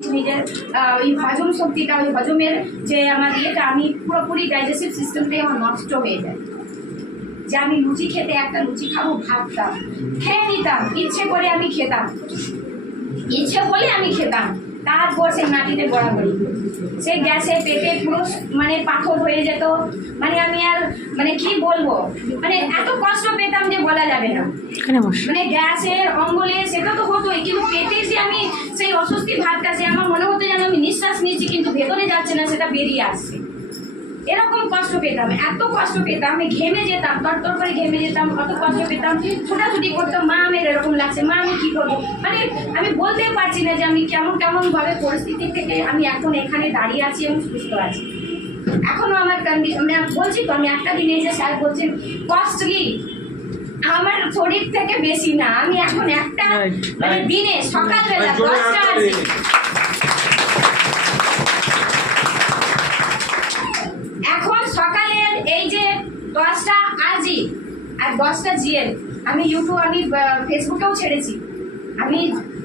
নিজের ওই হজম শক্তিটা, ওই হজমের যে আমার ইয়েটা, আমি পুরোপুরি ডাইজেস্টিভ সিস্টেমটাই আমার নষ্ট হয়ে যায়। যে আমি লুচি খেতে একটা লুচি খাবো ভাবতাম, খেয়ে নিতাম, ইচ্ছে করে আমি খেতাম, ইচ্ছে বলে আমি খেতাম, তারপর সেই মাটিতে গড়াগড়ি, সে গ্যাসে পেটে পুরো মানে পাথর হয়ে যেত। মানে আমি আর মানে কি বলবো, মানে এত কষ্ট পেতাম যে বলা যাবে না। মানে গ্যাসের অম্বলে সেটা তো হতোই, কিন্তু পেটে যে আমি সেই অস্বস্তি ভাবটা, যে আমার মনে হতো যেন আমি নিঃশ্বাস নিচ্ছি কিন্তু ভেতরে যাচ্ছে না, সেটা বেরিয়ে আসছে। এরকম কষ্ট পেতাম, এত কষ্ট পেতাম, আমি ঘেমে যেতাম, তরতর করে ঘেমে যেতাম, কত কষ্ট পেতাম, ছোটাছুটি করতাম, মা আমার এরকম লাগছে, মা আমি কি করবো, মানে আমি বলতে পারছি না যে আমি কেমন কেমন ভাবে পরিস্থিতি থেকে আমি এখন এখানে দাঁড়িয়ে আছি এবং সুস্থ আছি। এখনো আমার বলছি তো, আমি একটা দিন এসে স্যার বলছেন কস্টলি, আমার শরীর থেকে বেশি না, আমি এখন একটা মানে দিনে সকালবেলা 10টা আছি, এখন সকালের এই যে 10টা আজি আর 10টা জিএল, আমি ইউটিউব, আমি ফেসবুকেও ছেড়েছি, আমি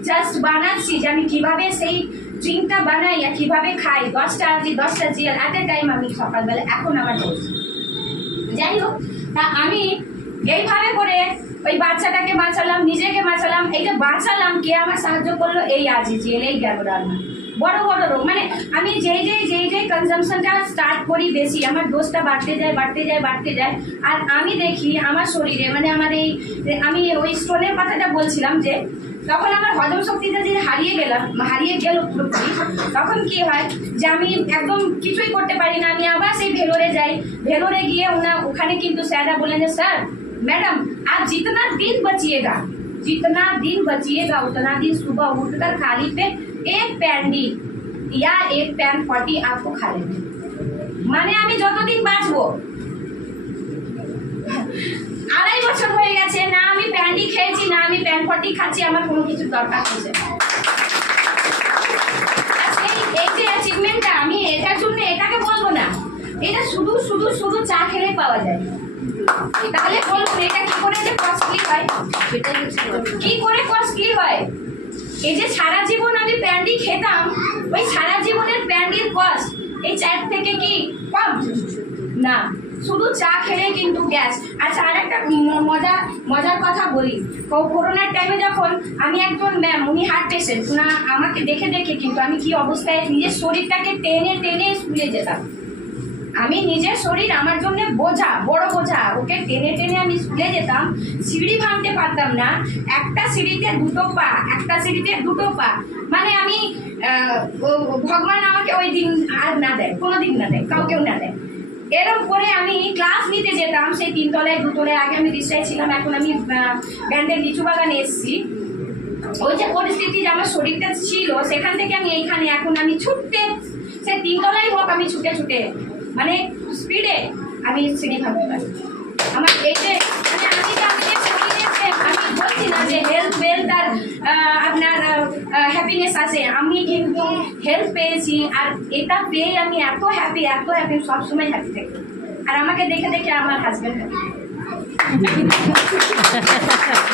জাস্ট বানাচ্ছি যে আমি কিভাবে সেই ড্রিঙ্কটা বানাই আর কিভাবে খাই। 10টা আজি 10টা জিএল অ্যাট এ টাইম আমি সকালবেলা, এখন আমার ডোজ। যাই হোক, তা আমি এইভাবে করে ওই বাচ্চাটাকে বাঁচালাম, নিজেকে বাঁচালাম। এই যে বাঁচালাম, কে আমার সাহায্য করলো, এই আজি জিএল, এই গেল রান্না। বড় বড় রোগ, মানে আমি যেই কনজামশনটা স্টার্ট করি বেশি, আমার ডোজটা বাড়তে যায়। আর আমি দেখি আমার শরীরে, মানে আমার এই, আমি ওই স্টোনের কথাটা বলছিলাম, যে তখন আমার হজম শক্তিটা যে হারিয়ে গেল পুরোপুরি, তখন কি হয় যে আমি একদম কিছুই করতে পারি না। আমি আবার সেই ভেলোরে যাই, ভেলোরে গিয়ে ওখানে কিন্তু স্যাররা বলেন যে স্যার मैडम आप जितना दिन बचिएगा उतना दिन सुबह उठकर खाली पेट एक पैंडी या एक पैन 40 आपको खा लेंगे। মানে আমি যতদিন বাঁচবো, 2.5 বছর হয়ে গেছে, না আমি প্যান্ডি খেয়েছি, না আমি প্যান 40 খাচ্ছি, আমার কোনো কিছুর দরকার হচ্ছে না। এই যে অ্যাচিভমেন্টটা, আমি এটার জন্য এটাকে বলবো না, এটা শুধু চা খেলে পাওয়া যায়। তাহলে বলুন এটা কি করে যে কস্টলি হয়, কি করে কস্টলি হয়? এই যে সারা জীবন আমি প্যান্ডি খেতাম, ওই সারা জীবনের প্যান্ডির কস্ট এই চায়ের থেকে কি কম? না, শুধু চা খেলে কিন্তু গ্যাস। আচ্ছা, আর একটা মজার কথা বলি, করোনার টাইমে যখন আমি একজন ম্যাম, উনি হার্ট পেশেন্ট, না আমাকে দেখে কিন্তু আমি কি অবস্থায় নিজের শরীরটাকে টেনে স্কুলে যেতাম। আমি নিজের শরীর আমার জন্য বোঝা, বড় বোঝা, ওকে টেনে আমি স্কুলে যেতাম, সিঁড়ি ভাঙতে পারতাম না, একটা সিঁড়িতে দুটো পা, মানে আমি ভগবান আমাকে ওই দিন আর না দেয়, কোনোদিন না দেয়, কাউকেও না দেয়। এরকম করে আমি ক্লাস নিতে যেতাম, সেই 3 তলায় 2 তলায়, আগে আমি রিক্সায় ছিলাম, এখন আমি ব্যান্ডের লিচু বাগানে এসেছি। ওই যে পরিস্থিতি যে আমার শরীরটা ছিল, সেখান থেকে আমি এইখানে, এখন আমি ছুটতে, সে 3 তলাই হোক, আমি ছুটে মানে স্পিডে আমি সিঁড়ি ভাঙতে পারি। আমার এই যে মানে আমি বলছি না যে হেলথ আর আপনার হ্যাপিনেস আছে, আমি কিন্তু হেলথ পেয়েছি, আর এটা পেয়ে আমি এত হ্যাপি, সবসময় হ্যাপি থাকি। আর আমাকে দেখে আমার হাজব্যান্ড হ্যাপি।